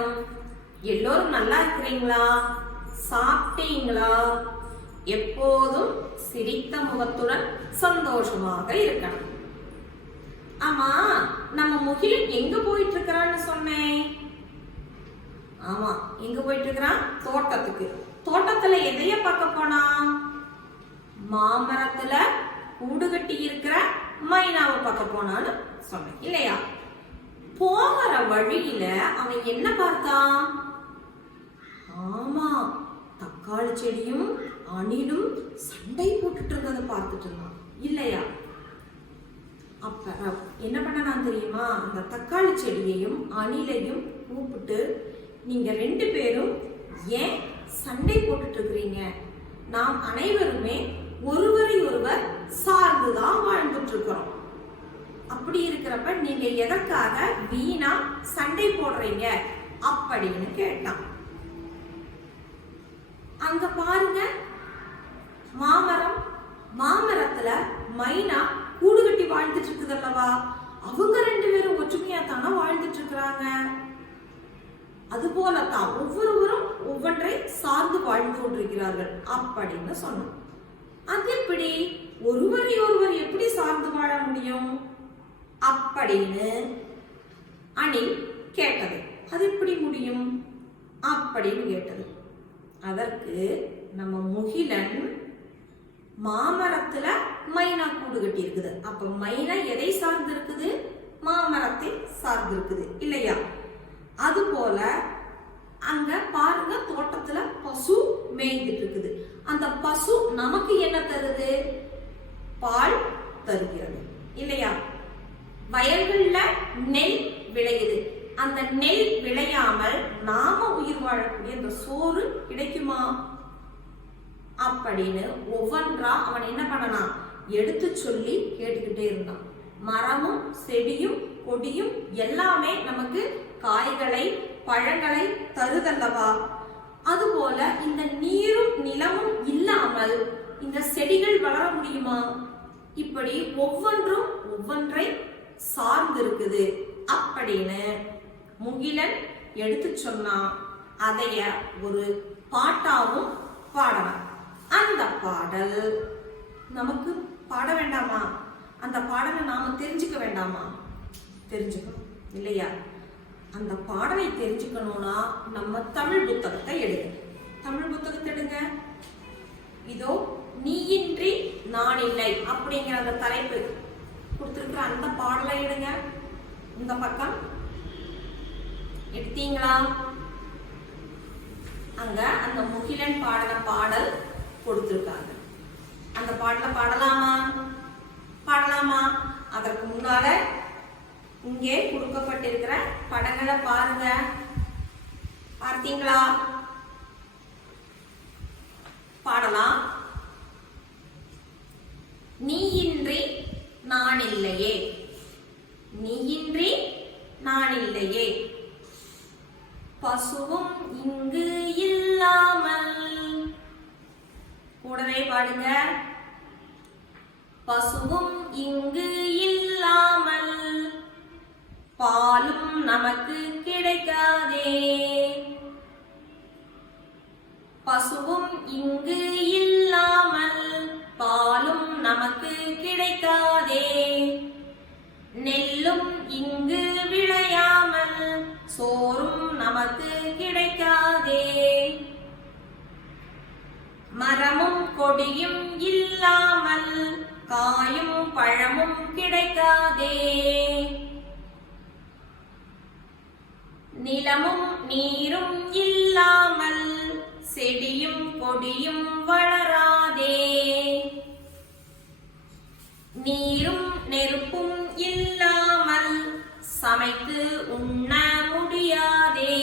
வணக்கம். எல்லோரும் நல்லா இருக்கிறீங்களா? சாப்பிட்டீங்களா? எப்போதும் சிரித்த முகத்துடன் சந்தோஷமாக இருக்கணும். ஆமா, நம்ம முகிலன் எங்க போயிட்டு இருக்கிறான்னு சொன்னேன். ஆமா, எங்க போயிட்டு இருக்கிறான்? தோட்டத்துக்கு. தோட்டத்துல எதைய பார்க்க போனா? மாமரத்துல கூடு கட்டி இருக்கிற மைனாவை பார்க்க போனான்னு சொன்னேன் இல்லையா? போகிற வழியில அவன் என்ன பார்த்தான்? ஆமா, தக்காளி செடியும் அணிலும் சண்டை போட்டுட்டு இருந்ததை பார்த்துட்டு இருந்தான் இல்லையா? அப்ப என்ன பண்ணலாம் தெரியுமா? அந்த தக்காளி செடியையும் அணிலையும் கூப்பிட்டு, நீங்க 2 பேரும் ஏன் சண்டை போட்டுட்டு இருக்கிறீங்க? நாம் அனைவருமே ஒருவரை ஒருவர் சார்ந்துதான் வாழ்ந்துட்டு இருக்கிறோம். அப்படி இருக்கிறப்ப நீங்க எதற்காக வீணா சண்டை போடுறீங்க அப்படின்னு கேட்டான். அங்க பாருங்க, மாமரத்துல மைனா கூடு கட்டி வாழ்ந்துட்டு இருக்குது அல்லவா? அவங்க 2 பேரும் ஒற்றுமையா தானே வாழ்ந்துட்டு இருக்கிறாங்க. அது போலத்தான் ஒவ்வொருவரும் ஒவ்வொன்றை சார்ந்து வாழ்ந்து கொண்டிருக்கிறார்கள் அப்படின்னு சொன்னோம். அது எப்படி? ஒருவரை ஒருவர் எப்படி சார்ந்து வாழ முடியும் அப்படின்னு அணில் கேட்டது. அது எப்படி முடியும் அப்படின்னு கேட்டது. அதற்கு நம்ம முகிலன், மாமரத்துல மைனா கூடு கட்டி இருக்குது. அப்ப மைனா எதை சார்ந்து இருக்குது? மாமரத்தை சார்ந்து இருக்குது இல்லையா? அது போல அங்க பாருங்க, தோட்டத்துல பசு மேய்ந்துட்டு இருக்குது. அந்த பசு நமக்கு என்ன தருது? பால் தருகிறது இல்லையா? வயல்கள்ல நெல் விளையுது. அந்த நெல் விளையாமல் நாம உயிர் வாழக்கூடிய அந்த சோறு கிடைக்குமா அப்படின்னு ஒவ்வொன்றா அவன் என்ன பண்ணனான்? எடுத்து சொல்லி கேட்டுக்கிட்டே இருந்தான். மரமும் செடியும் கொடியும் எல்லாமே நமக்கு காய்களை பழங்களை தருதல்லவா? அதுபோல இந்த நீரும் நிலமும் இல்லாமல் இந்த செடிகள் வளர முடியுமா? இப்படி ஒவ்வொன்றும் ஒவ்வொன்றை சார்ந்து இருக்குது அப்படின்னு முகிலன் எடுத்து சொன்னா. அதைய ஒரு பாட்டாவும் பாடணும். அந்த பாடல் நமக்கு பாட வேண்டாமா? அந்த பாடலை நாம தெரிஞ்சுக்க வேண்டாமா? தெரிஞ்சுக்கணும் இல்லையா? அந்த பாடலை தெரிஞ்சுக்கணும்னா நம்ம தமிழ் புத்தகத்தை எடுங்க. தமிழ் புத்தகத்தை எடுங்க. இதோ நீயின்றி நான் இல்லை அப்படிங்கிற அந்த தலைப்பு கொடுத்திருக்கிற அந்த பாடலை எடுங்க. இந்த பக்கம் எடுத்தீங்களா? அங்க அந்த முகிலன் பாடல பாடல் கொடுத்திருக்காங்க. அந்த பாடலை பாடலாமா? அதற்கு முன்னால இங்கே கொடுக்கப்பட்டிருக்கிற படங்களை பாருங்க. பார்த்தீங்களா? பாடலாம். நீயின்றி நான் இல்லையே, நீயின்றி நான் இல்லையே, பசுவும் இங்கு இல்லாமல். கூடவே பாடுங்க. பசுவும் இங்கு இல்லாமல் பாலும் நமக்கு கிடைக்காதே. பசுவும் இங்கு இல்லாமல் பாலும் நமக்கு கிடைக்காதே. நெல்லும் இங்கு விளையாமல் சோறும் நமக்கு கிடைக்காதே. மரமும் கொடியும் இல்லாமல் காயும் பழமும் கிடைக்காதே. நிலமும் நீரும் இல்லாமல் செடியும் கொடியும் வளராதே. நீரும் நெருப்பும் இல்லாமல் சமைத்து உண்ண முடியாதே.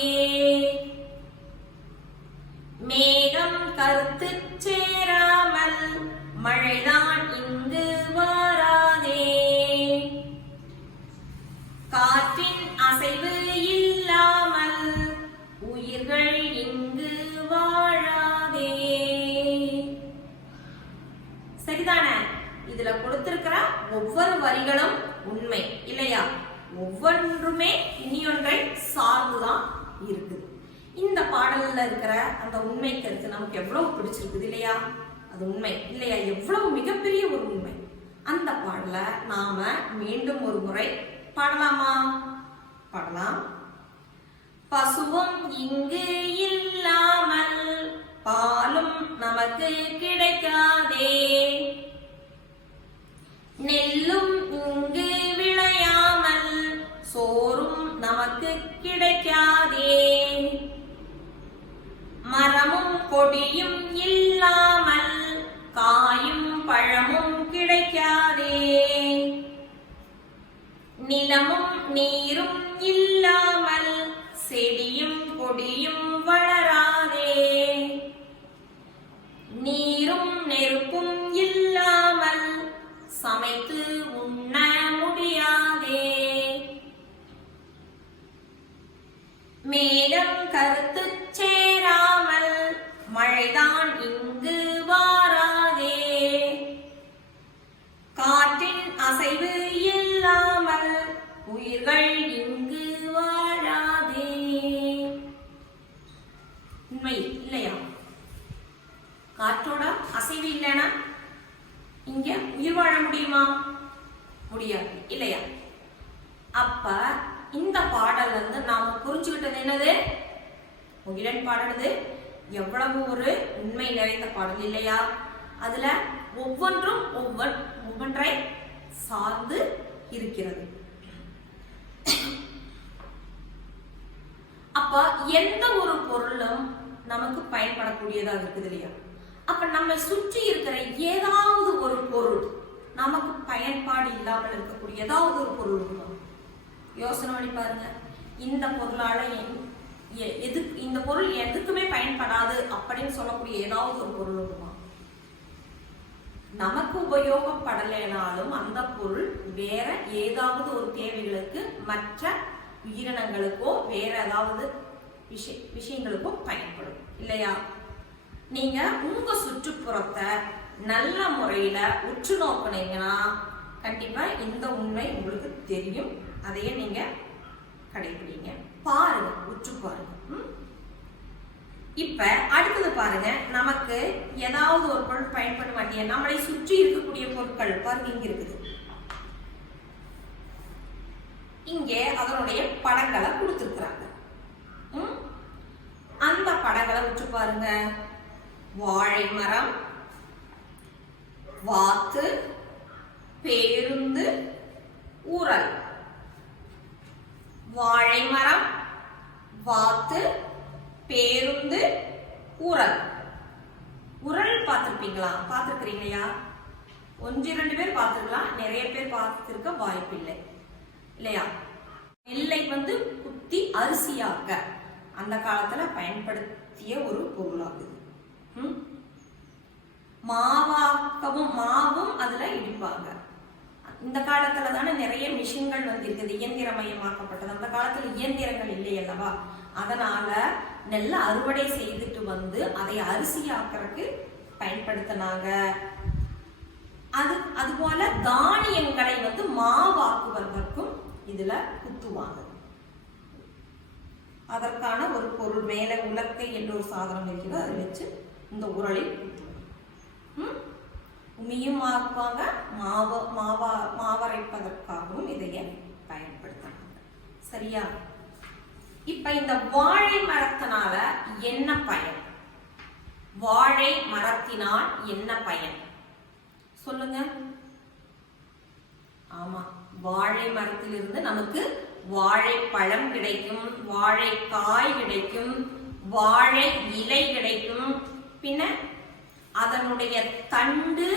மேகம் கருத்து சேராமல் மழைதான் இங்கு வராதே. காற்றின் அசைவு இல்லாமல் உயிர்கள் இங்கு வாழாதே. சரிதானே? இதுல கொடுத்திருக்கிற ஒவ்வொரு வரிகளும் உண்மை இல்லையா? ஒவ்வொன்றுமே இனியொன்றை சார்ந்துதான் இருக்குது. இந்த பாடல்ல இருக்கிற அந்த உண்மை கருத்து நமக்கு எவ்வளவு பிடிச்சிருக்குது இல்லையா? அது உண்மை இல்லையா? எவ்வளவு மிகப்பெரிய ஒரு உண்மை. அந்த பாடலை நாம மீண்டும் ஒரு முறை பாடலாமா? பாடலாம். பசுவும் இங்கு இல்லாமல் பாலும் நமக்கு கிடைக்காதே, நெல்லும் இங்கு விளையாமல் சோறும் நமக்கு கிடைக்காதே, மரமும் கொடியும் இல்லாமல் காயும் பழமும் கிடைக்காதே, நிலமும் நீரும் இல்லாமல் செடியும் கொடியும் வளராதே, நீரும் நெருப்பும் இல்லாமல் சமைத்து உண்ண முடியாதே, மேகம் கருத்து சேராமல் மழைதான் இங்கு வாராதே, காற்றின் அசைவு இல்லாமல் உயிர்கள் இங்கு வாழாதே. உண்மை இல்லையா? காற்றோட அசைவு இல்லைன்னா இங்க உயிர் வாழ முடியுமா? முடியாது இல்லையா? அப்ப இந்த பாடல் நாம புரிஞ்சுக்கிட்டது என்னது? முகிலன் பாடுறது எவ்வளவு ஒரு உண்மை நிறைந்த பாடல் இல்லையா? அதுல ஒவ்வொன்றும் ஒவ்வொன்றை சார்ந்து இருக்கிறது. அப்ப எந்த ஒரு பொருளும் நமக்கு பயன்படக்கூடியதாக இருக்குது இல்லையா? அப்ப நம்ம சுற்றி இருக்கிற ஏதாவது ஒரு பொருள் நமக்கு பயன்பாடு இல்லாமல் இருக்கக்கூடிய ஏதாவது ஒரு பொருள் இருக்கும். யோசனை பண்ணி பாருங்க. இந்த பொருளால இந்த பொருள் எதுக்குமே பயன்படாது அப்படின்னு சொல்லக்கூடிய ஏதாவது ஒரு பொருள் இருக்குமா? நமக்கு உபயோகப்படலைனாலும் அந்த பொருள் வேற ஏதாவது ஒரு தேவைகளுக்கு, மற்ற உயிரினங்களுக்கோ வேற ஏதாவது விஷயங்களுக்கோ பயன்படும் இல்லையா? நீங்க உங்க சுற்றுப்புறத்தை நல்ல முறையில உற்று நோக்கினீங்கன்னா கண்டிப்பா இந்த உண்மை உங்களுக்கு தெரியும். அதையே நீங்க கடைபிடிங்க. பாருங்க, உற்று பாருங்க. இப்ப அடுத்தது பாருங்க. நமக்கு ஏதாவது ஒரு பொருள் பயன்பட மாட்டிய நம்மளை சுற்றி இருக்கக்கூடிய பொருட்கள் பாருங்க இங்க இருக்குது. இங்கே அதனுடைய படங்களை கொடுத்திருக்கிறாங்க. அந்த படங்களை உற்று பாருங்க. வாழை மரம், வாத்து, பேருந்து, உரல். வாழை மரம், வாத்து, பேருந்து, உரல். உரல் பார்த்திருப்பீங்களா? பார்த்திருக்கிறீங்களா? 1-2 பேர் பார்த்திருக்கலாம், நிறைய பேர் பார்த்திருக்க வாய்ப்பில்லை இல்லையா? நெல்லை குத்தி அரிசியாக்க அந்த காலத்துல பயன்படுத்திய ஒரு பொருளாகுது. மாவும் அதுல இடிப்பாங்க. இந்த காலத்துல தானே நிறைய மிஷின்கள் இருக்குது, இயந்திரமயமாக்கப்பட்டது. அந்த காலத்துல இயந்திரங்கள் இல்லை அல்லவா? அதனால நெல்ல அறுவடை செய்துட்டு அதை அரிசியாக்கிறதுக்கு பயன்படுத்தினாங்க. அது போல தானியங்களை மாவாக்குவதற்கும் இதுல குத்துவாங்க. அதற்கான ஒரு பொருள் மேல உலக்கை என்ற ஒரு சாதனம் இருக்கிறது, அதை வச்சு இந்த உரளில் உமியும் ஆக்குவாங்க. மாவரைப்பதற்காகவும் இதைய பயன்படுத்தினாங்க. சரியா? இப்ப இந்த வாழை மரத்தினால என்ன பயன்? வாழை மரத்தினால் என்ன பயன் சொல்லுங்க. ஆமா, வாழை மரத்திலிருந்து நமக்கு வாழைப்பழம் கிடைக்கும், வாழைக்காய் கிடைக்கும், வாழை இலை கிடைக்கும், பின்ன அதனுடைய தண்டு,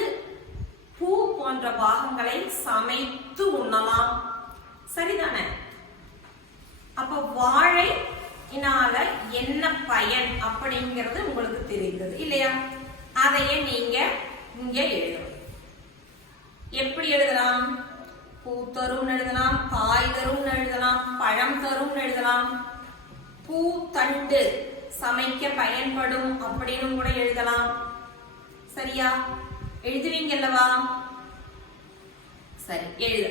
பூ போன்ற பாகங்களை சமைத்து உண்ணலாம். சரிதானே? அப்ப வாழையினால என்ன பயன் அப்படிங்கிறது உங்களுக்கு தெரிந்தது இல்லையா? அதையே நீங்க இங்க எழுதணும். எப்படி எழுதலாம்? பூ தரும் எழுதலாம், காய் தரும் எழுதலாம், பழம் தரும் எழுதலாம், பூ தண்டு சமைக்க பயன்படும் அப்படின்னு கூட எழுதலாம். சரியா? எழுதுவீங்கல்லவா? சரி, எழுது.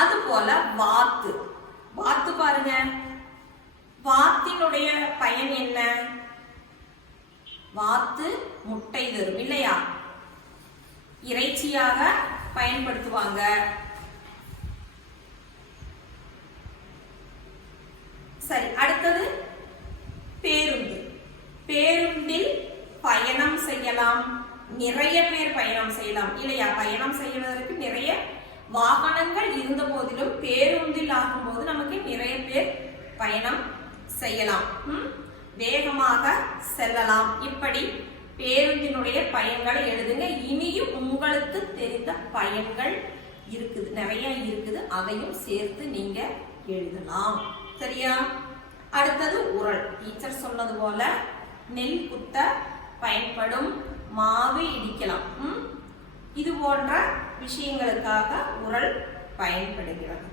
அது போல வாத்து பாருங்க. வாத்தினுடைய பயன் என்ன? வாத்து முட்டை தரும் இல்லையா? இறைச்சியாக பயன்படுத்துவாங்க. சரி, அடுத்தது பேருந்து. பேருந்தில் பயணம் செய்யலாம். நிறைய பேர் பயணம் செய்யலாம் இல்லையா? பயணம் செய்வதற்கு நிறைய வாகனங்கள் இருந்த போதிலும் பேருந்தில் ஆகும்போது நமக்கு நிறைய பேர் பயணம் செய்யலாம். வேகமாக செல்லலாம். இப்படி பேருந்தினுடைய பயன்களை எழுதுங்க. இனியும் உங்களுக்கு தெரிந்த பயன்கள் இருக்குது, நிறைய இருக்குது. அதையும் சேர்த்து நீங்க எழுதலாம். சரியா? அடுத்தது உரல். டீச்சர் சொன்னது போல நெல் குத்த பயன்படும், மாவு இடிக்கலாம், இது போன்ற விஷயங்களுக்காக உரல் பயன்படுகிறது.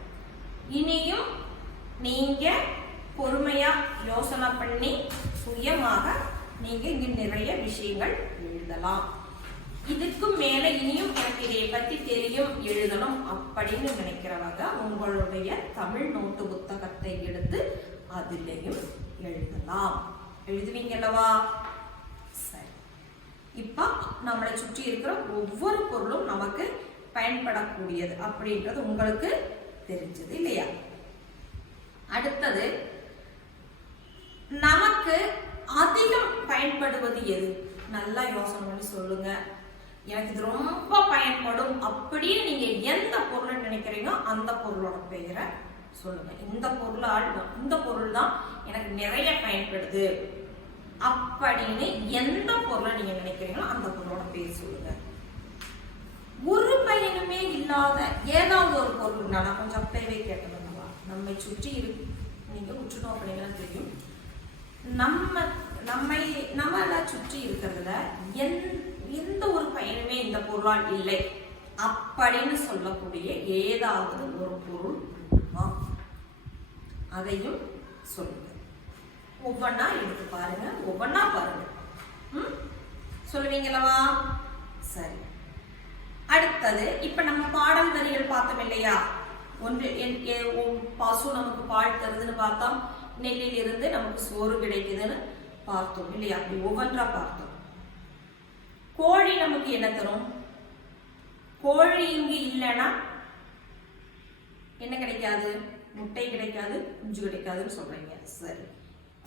இனியும் நீங்க பொறுமையா யோசனை பண்ணி சுயமாக நீங்க இங்க நிறைய விஷயங்கள் எழுதலாம். இதுக்கு மேல இனியும் எனக்கு இதை பத்தி தெரியும், எழுதணும் அப்படின்னு நினைக்கிறவங்க உங்களுடைய தமிழ் நோட்டு புத்தகத்தை எடுத்து அதிலையும் எழுதலாம். எழுதுவீங்கல்லவா? சரி, இப்ப நம்மளை சுற்றி இருக்கிற ஒவ்வொரு பொருளும் நமக்கு பயன்படக்கூடியது அப்படின்றது உங்களுக்கு தெரிஞ்சது இல்லையா? அடுத்தது நமக்கு அதிகம் பயன்படுவது எது? நல்லா யோசனை பண்ணி சொல்லுங்க. எனக்கு இது ரொம்ப பயன்படும் அப்படின்னு நீங்க எந்த பொருளை நினைக்கிறீங்களோ அந்த பொருளோட பெயரை சொல்லுங்க. இந்த பொருள் தான் எனக்கு நிறைய பயன்படுது அப்படின்னு எந்த பொருளை நீங்க நினைக்கிறீங்களோ அந்த பொருளோட பேர் சொல்லுங்க. ஒரு பயனுமே இல்லாத ஏதாவது ஒரு பொருள் நான் கொஞ்சம் அப்பவே கேட்டேன். நம்மை சுற்றி இருக்கு, நீங்க உற்று நோக்கினீங்கன்னா தெரியும். நம்மள சுற்றி இருக்கிறதுல எந்த ஒரு பயனுமே இந்த பொருளால் இல்லை அப்படின்னு சொல்லக்கூடிய ஏதாவது ஒரு பொருள் அதையும் சொல்லுங்க. ஒவ்வொன்னா எடுத்து பாருங்க, ஒவ்வொன்னா பாருங்க. சொல்லுவீங்களவா? சரி, அடுத்தது இப்ப நம்ம பாடல் வரிகள் பார்த்தோம் இல்லையா? ஒன்று பசு நமக்கு பால் தருதுன்னு பார்த்தோம், நெல்லில் இருந்து நமக்கு சோறு கிடைக்குதுன்னு பார்த்தோம் இல்லையா? அப்படி ஒவ்வொன்றா பார்த்தோம். கோழி நமக்கு என்ன தரும்? கோழி இங்கு இல்லைன்னா என்ன கிடைக்காது? முட்டை கிடைக்காது, குஞ்சு கிடைக்காதுன்னு சொல்றீங்க. சரி,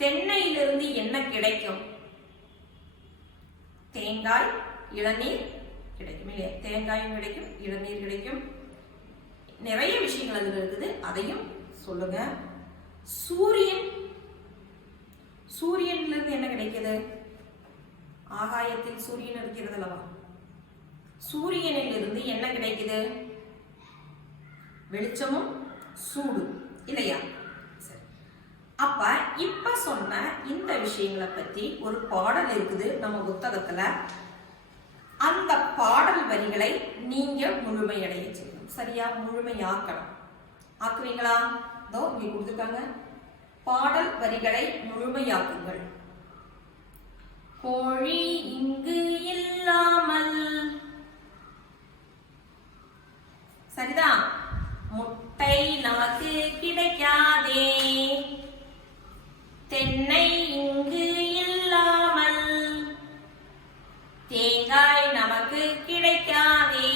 தென்னையிலிருந்து என்ன கிடைக்கும்? தேங்காய், இளநீர் கிடைக்கும் இல்லையா? தேங்காயும் கிடைக்கும், இளநீர் கிடைக்கும், நிறைய விஷயங்கள் அதுல இருக்குது. அதையும் சொல்லுங்க. சூரியன்ல இருந்து என்ன கிடைக்குது? ஆகாயத்தில் சூரியன் இருக்கிறது அல்லவா? சூரியனில் இருந்து என்ன கிடைக்குது? வெளிச்சமும் சூடு இல்லையா? சரி, அப்ப இப்ப சொன்ன இந்த விஷயங்களை பத்தி ஒரு பாடல் இருக்குது நம்ம புத்தகத்துல. அந்த பாடல் வரிகளை நீங்க முழுமையடைய செய்யணும். சரியா? முழுமையாக்கணும். ஆக்குவீங்களா? இதோ இங்க கொடுத்துருக்காங்க. பாடல் வரிகளை முழுமையாக்குங்கள். கோழி இங்கு இல்லாமல், சரிதான். முட்டை நமக்கு கிடைக்காதே, தென்னை இங்கு இல்லாமல், தேங்காய் நமக்கு கிடைக்காதே,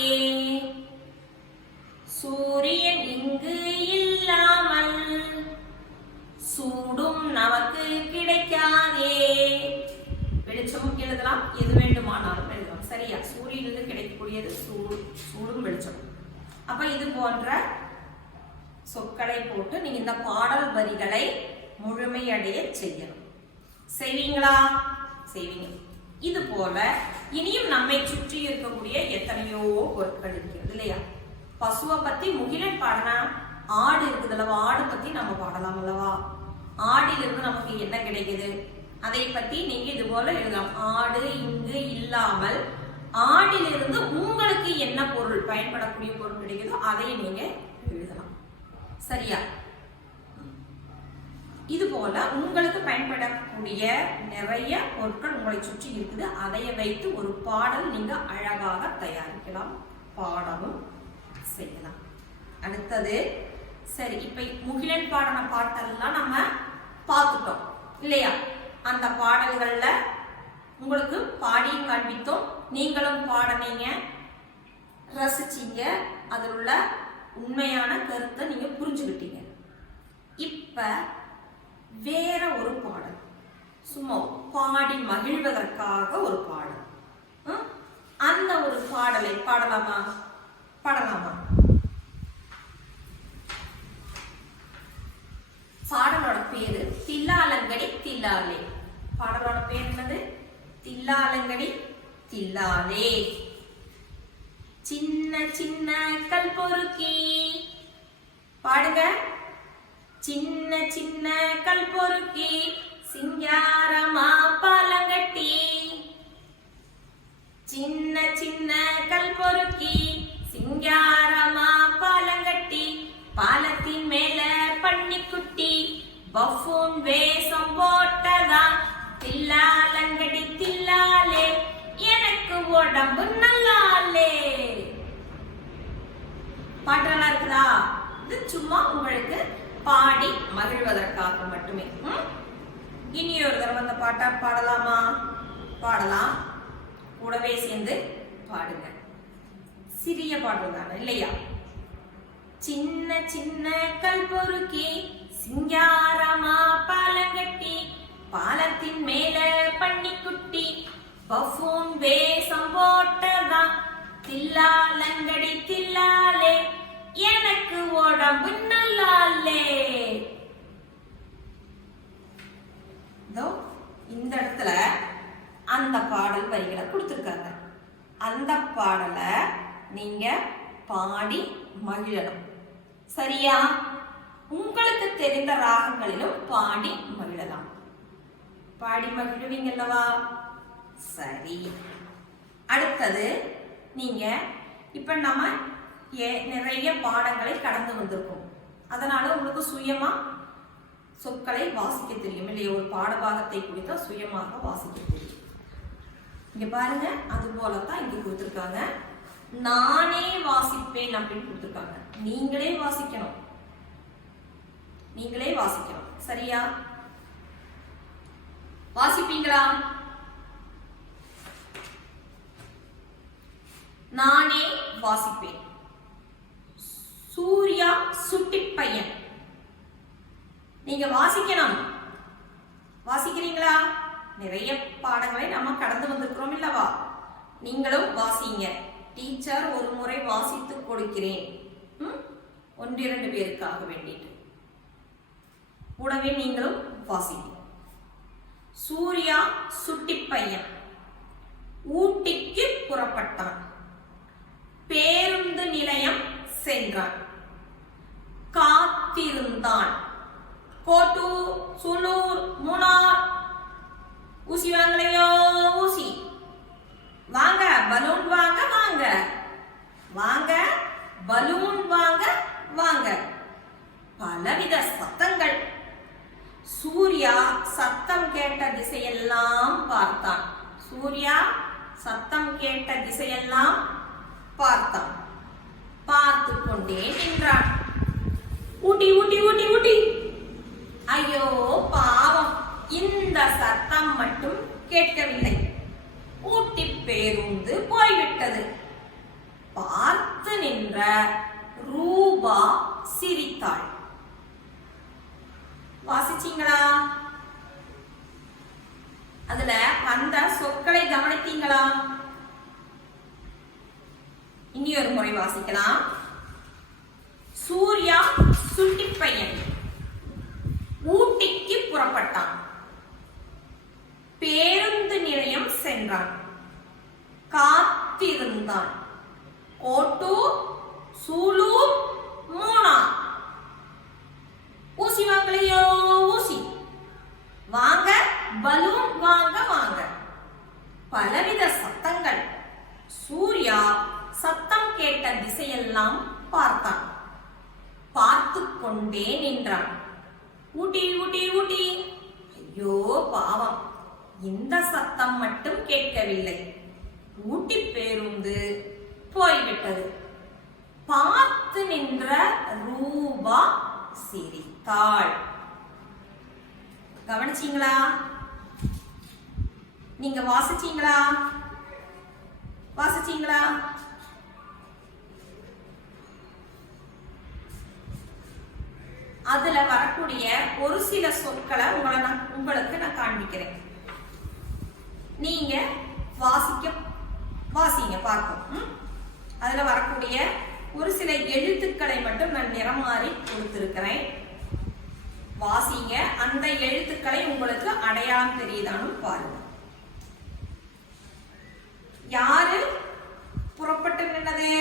சூரியன் இங்கு இல்லாமல், சூடும் நமக்கு கிடைக்காதே. வெளிச்சமும் எழுதலாம், எது வேண்டுமானாலும் எழுதலாம். சரியா? சூரியனிலிருந்து கிடைக்கக்கூடியது சூடும் வெளிச்சம். அப்ப இது போன்ற சொற்களை போட்டு நீங்க இந்த பாடல் வரிகளை முழுமையடைய செய்யணும். செய்வீங்களா? செய்வீங்க. இது போல இனியும் நம்மை சுற்றி இருக்கக்கூடிய எத்தனையோ பொருட்கள் இருக்கிறது இல்லையா? பசுவை பத்தி முகிலன் பாடினா, ஆடு இருக்குது அல்லவா? ஆடு பத்தி நம்ம பாடலாம் அல்லவா? ஆடிலிருந்து நமக்கு என்ன கிடைக்குது அதை பத்தி நீங்க இது போல எழுதலாம். ஆடு இங்கு இல்லாமல், ஆடிலிருந்து உங்களுக்கு என்ன பொருள், பயன்படக்கூடிய பொருள் கிடைக்குதோ அதை நீங்க எழுதலாம். சரியா? இது போல உங்களுக்கு பயன்படக்கூடிய நிறைய பொருட்கள் உங்களை சுற்றி இருக்குது. அதை வைத்து ஒரு பாடல் நீங்க அழகாக தயாரிக்கலாம், பாடவும் செய்யலாம். அடுத்தது, சரி, இப்ப முகிலன் பாடின பாட்டெல்லாம் நம்ம பார்த்துட்டோம் இல்லையா? அந்த பாடல்கள்ல உங்களுக்கு பாடியும் காண்பித்தோம், நீங்களும் பாடினீங்க, ரசிச்சீங்க, அதில் உள்ள உண்மையான கருத்தை நீங்க புரிஞ்சுக்கிட்டீங்க. இப்ப வேற ஒரு பாடல், சும்மா பாடி மகிழ்வதற்காக ஒரு பாடல், அந்த ஒரு பாடலை பாடலாமா? பாடலாமா? பாடலோட பேரு தில்லாலங்கடி தில்லாலே. பாடலோட பேர் என்னது? தில்லாலங்கடி தில்லாலே. சின்ன சின்ன கல் பொறுக்கி பாடுங்க. சின்ன சின்ன கல் பொறுக்கி சிங்காரமா பாலங்கட்டி. சின்ன சின்ன கல் பொறுக்கி சிங்காரமா பாலங்கட்டி. பாலத்தின் மேல பன்னிக்குட்டி பஃபூன் வேஷம் போட்டதா. தில்லாலங்கடி தில்லாலே எனக்கு உடம்பு நல்லாலே. பாட்டு நல்லா இருக்குதா? இது சும்மா உங்களுக்கு பாடி மகிழ்வதற்காக மட்டுமே. இனி ஒரு தடவை அந்த பாட்டை பாடலாமா? பாடலாம். கூடவே சேர்ந்து பாடுங்க. சிறிய பாடல் தானே இல்லையா? சின்ன சின்ன கல் பொறுக்கி சிங்காரமா பாலங்கட்டி. பாலத்தின் மேல பன்னிக்குட்டி பஃபூன் வேஷம் போட்டதா. தில்லாலங்கடி தில்லாலே எனக்கு உடம்பு நல்லாலே. இந்த இடத்துல அந்த பாடல் வரிகளை கொடுத்திருக்காங்க. அந்த பாடலை நீங்க பாடி மகிழணும். சரியா? உங்களுக்கு தெரிந்த ராகங்களிலும் பாடி மகிழலாம். பாடி மகிழ்வீங்கல்லவா? சரி. அடுத்தது நீங்க இப்ப நம்ம நிறைய பாடங்களை கடந்து வந்திருக்கோம். அதனால உங்களுக்கு சுயமா சொற்களை வாசிக்க தெரியும் இல்லையா? ஒரு பாடபாகத்தை குறித்தா சுயமாக வாசிக்க தெரியும். இங்க பாருங்க, அது போலதான் இங்க கொடுத்திருக்காங்க. நானே வாசிப்பேன் அப்படின்னு கொடுத்திருக்காங்க. நீங்களே வாசிக்கணும். நீங்களே வாசிக்கணும். சரியா? வாசிப்பீங்களா? நானே வாசிப்பேன். சூர்யா சுட்டி பையன். நீங்க வாசிக்கணும். வாசிக்கிறீங்களா? நிறைய பாடங்களை நம்ம கடந்து வந்திருக்கிறோம் இல்லவா? நீங்களும் வாசிங்க. டீச்சர் ஒரு முறை வாசித்து கொடுக்கிறேன், 1-2 பேருக்காக வேண்டிட்டு. கூடவே நீங்களும் வாசிங்க. சூர்யா சுட்டி பையன் ஊட்டிக்கு புறப்பட்டான். பேருந்து நிலையம் சென்றான். காத்திருந்தான். கோட்டூர், சூலூர், மூணார். ஊசி வாங்கலையோ? ஊசி வாங்க. பலூன் வாங்க வாங்க. வாங்க பலூன் வாங்க வாங்க. பலவித சத்தங்கள். சூர்யா சத்தம் கேட்ட திசையெல்லாம் பார்த்தான். சூர்யா சத்தம் கேட்ட திசையெல்லாம் பார்த்தான். பார்த்து கொண்டே நின்றான். ஊட்டி ஊட்டி ஊட்டி ஊட்டி. ஐயோ பாவம், இந்த சத்தம் மட்டும் கேட்கவில்லை. ஊட்டி பேருந்து போய்விட்டது. பார்த்து நின்ற ரூபா சிரித்தாள். வாசிச்சீங்களா? அதுல அந்த சொற்களை கவனித்தீங்களா? இனி ஒரு முறை வாசிக்கலாம். சூர்யா சுட்டி பையன் ஊட்டிக்கு புறப்பட்டான். பேருந்து நிலையம் சென்றான். காத்திருந்தான். கோட்டூர், சூலூர், மூணார். ஊசி வாங்கலையோ? ஊசி வாங்க. பலூன் வாங்க வாங்க. பலவித சத்தங்கள். சூர்யா சத்தம் கேட்ட திசையெல்லாம் பார்த்தான். பார்த்து கொண்டே நின்றான். ஊட்டி ஊட்டி ஊட்டி. ஐயோ பாவம், இந்த சத்தம் மட்டும் கேட்கவில்லை. ஊட்டி பேருந்து போய்விட்டது. பார்த்து நின்ற ரூபா சிரித்தாள். கவனிச்சீங்களா? நீங்க வாசிச்சீங்களா? அதுல வரக்கூடிய ஒரு சில சொற்களை உங்களுக்கு நான் காண்பிக்கிறேன். நீங்க வாசிங்க பார்ப்போம். அதுல வரக்கூடிய ஒரு சில எழுத்துக்களை மட்டும் நான் நிறம் மாறி கொடுத்திருக்கிறேன். வாசிங்க. அந்த எழுத்துக்களை உங்களுக்கு அடையாளம் தெரியுதான்னு பாருங்க. யாரு புறப்பட்டு நின்றது?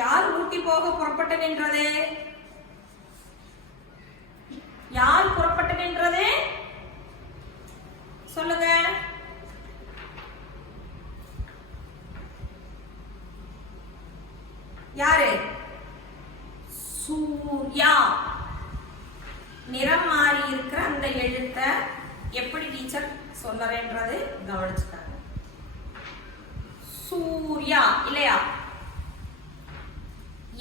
யார் ஊட்டி போக புறப்பட்டு நின்றது? யார் புறப்பட்டு நின்றது? சொல்லுங்க. யாரு? சூர்யா. நிறம் மாறி இருக்கிற அந்த எழுத்த எப்படி டீச்சர் சொல்லறேன்றது கவனிச்சுட்டாங்க. சூர்யா இல்லையா?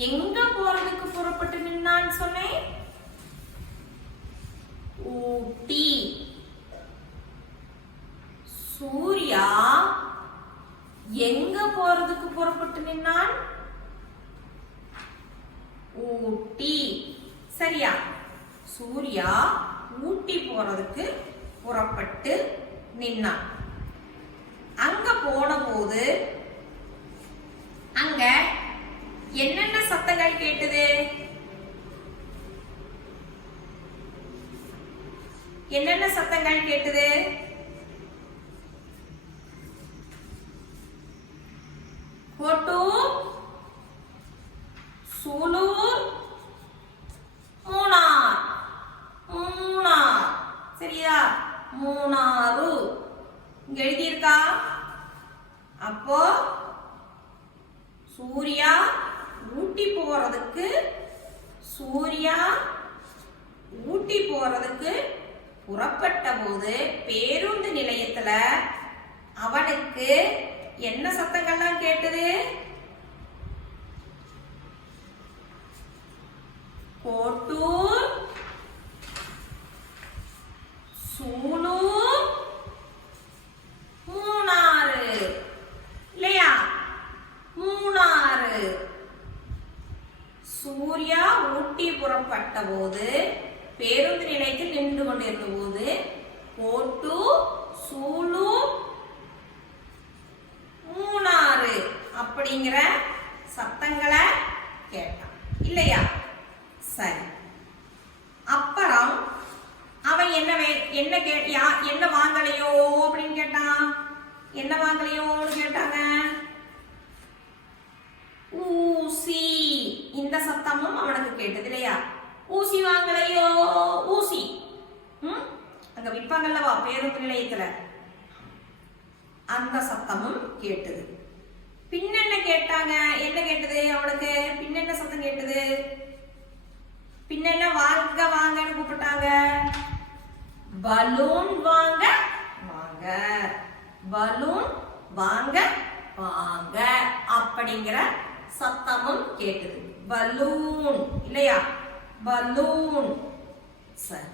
எங்க போறதுக்கு புறப்பட்டு நின்னான்னு சொன்னேன்? ஊட்டி. சூர்யா எங்க போறதுக்கு புறப்பட்டு நின்னான்? ஊட்டி. சரியா? சூர்யா ஊட்டி போறதுக்கு புறப்பட்டு நின்னான். அங்க போன போது அங்க என்னென்ன சத்தங்கள் கேட்டது? என்னென்ன சத்தங்கள் கேட்டது? கோட்டு, சூலூர், மூணார். சரியா? மூணாறு இங்க எழுதியிருக்கா? அப்போ சூர்யா ஊட்டி போறதுக்கு புறப்பட்ட போது பேருந்து நிலையத்துல அவனுக்கு என்ன சத்தங்கள்லாம் கேட்டது? கோட்டூர், சூலூர், மூணாறு இல்லையா? மூணாறு. சூர்யா ஊட்டி புறப்பட்ட போது பேருந்து நிலையத்தில் நின்று கொண்டிருந்த போது கோட்டு, சூலூர், மூணாறு அப்படிங்கிற சத்தங்களை கேட்டான் இல்லையா? சரி. அப்புறம் அவன் என்ன வாங்கலையோ அப்படின்னு கேட்டான். என்ன வாங்கலையோன்னு கேட்டாங்க? ஊசி. இந்த சத்தமும் அவனுக்கு கேட்டது இல்லையா? ஊசி வாங்கலையோ? ஊசி அங்க விற்பாங்கல்லவா பேருந்து நிலையத்துல, அந்த சத்தமும் கேட்டது. பின்னென்ன கேட்டாங்க? என்ன கேட்டது அவனுக்கு? பின்னென்ன சத்தம் கேட்டது? பின்னென்ன வாங்கன்னு கூப்பிட்டாங்க? பலூன் வாங்க பலூன் வாங்க அப்படிங்கிற சத்தமும் கேட்டது. பலூன் இல்லையா? பலூன். சரி.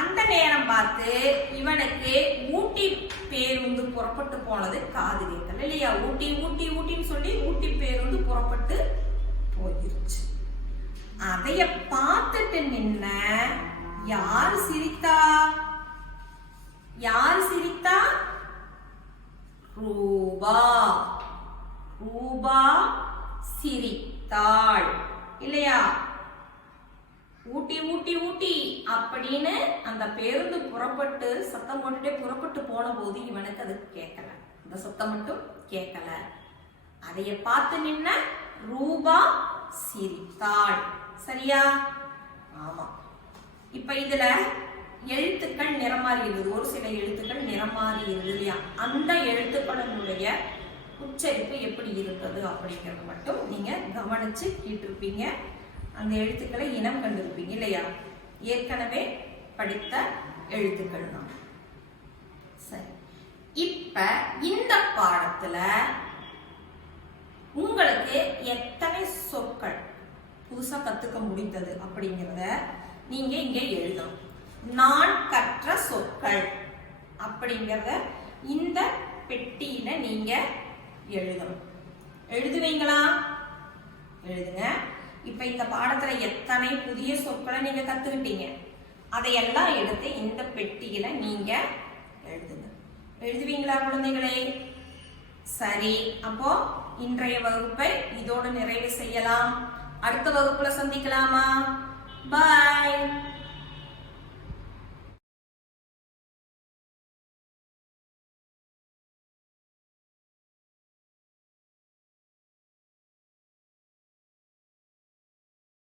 அந்த நேரம் பார்த்து இவனுக்கு ஊட்டி பேருந்து புறப்பட்டு போனது காது கேட்கல இல்லையா? ஊட்டின்னு சொல்லி ஊட்டி பேருந்து புறப்பட்டு போயிருச்சு. அதைய பார்த்துட்டு நின்ன யார் சிரித்தா? ரூபா சிரித்தாள் இல்லையா? ஊட்டி அப்படின்னு அந்த பேருந்து புறப்பட்டு சத்தம் போட்டுட்டே புறப்பட்டு போன போது இவனுக்கு அது கேட்கல. அந்த சத்தம் மட்டும் கேட்கல. அதைய பார்த்து நின்ன ரூபா சிரித்தாள். சரியா? ஆமா. இப்ப இதுல எழுத்துக்கள் நிறம் மாறி இருந்தது. ஒரு சில எழுத்துக்கள் நிறம் மாறி இருந்தது இல்லையா? அந்த எழுத்துக்களினுடைய உச்சரிப்பு எப்படி இருந்தது அப்படிங்கறது மட்டும் நீங்க கவனிச்சு கேட்டிருப்பீங்க. அந்த எழுத்துக்களை இனம் கண்டிருப்பீங்க இல்லையா? ஏற்கனவே படித்த எழுத்துக்கள் தான். சரி. இப்ப இந்த பாடத்துல உங்களுக்கு எத்தனை சொற்கள் புதுசா கத்துக்க முடிந்தது அப்படிங்கிறத நீங்க இங்க எழுதணும். நான் கற்ற சொற்கள் அப்படிங்கிறத இந்த பெட்டியில நீங்க எழுதணும். எழுதுவீங்களா? எழுதுங்க. இப்ப இந்த பாடத்துல எத்தனை புதிய சொற்களை நீங்க கத்துக்கிட்டீங்க, அதையெல்லாம் எடுத்து இந்த பெட்டியில நீங்க எழுதுங்க. எழுதுவீங்களா குழந்தைகளே? சரி, அப்போ இன்றைய வகுப்பை இதோடு நிறைவு செய்யலாம். அடுத்த வகுப்புல சந்திக்கலாமா? பாய்.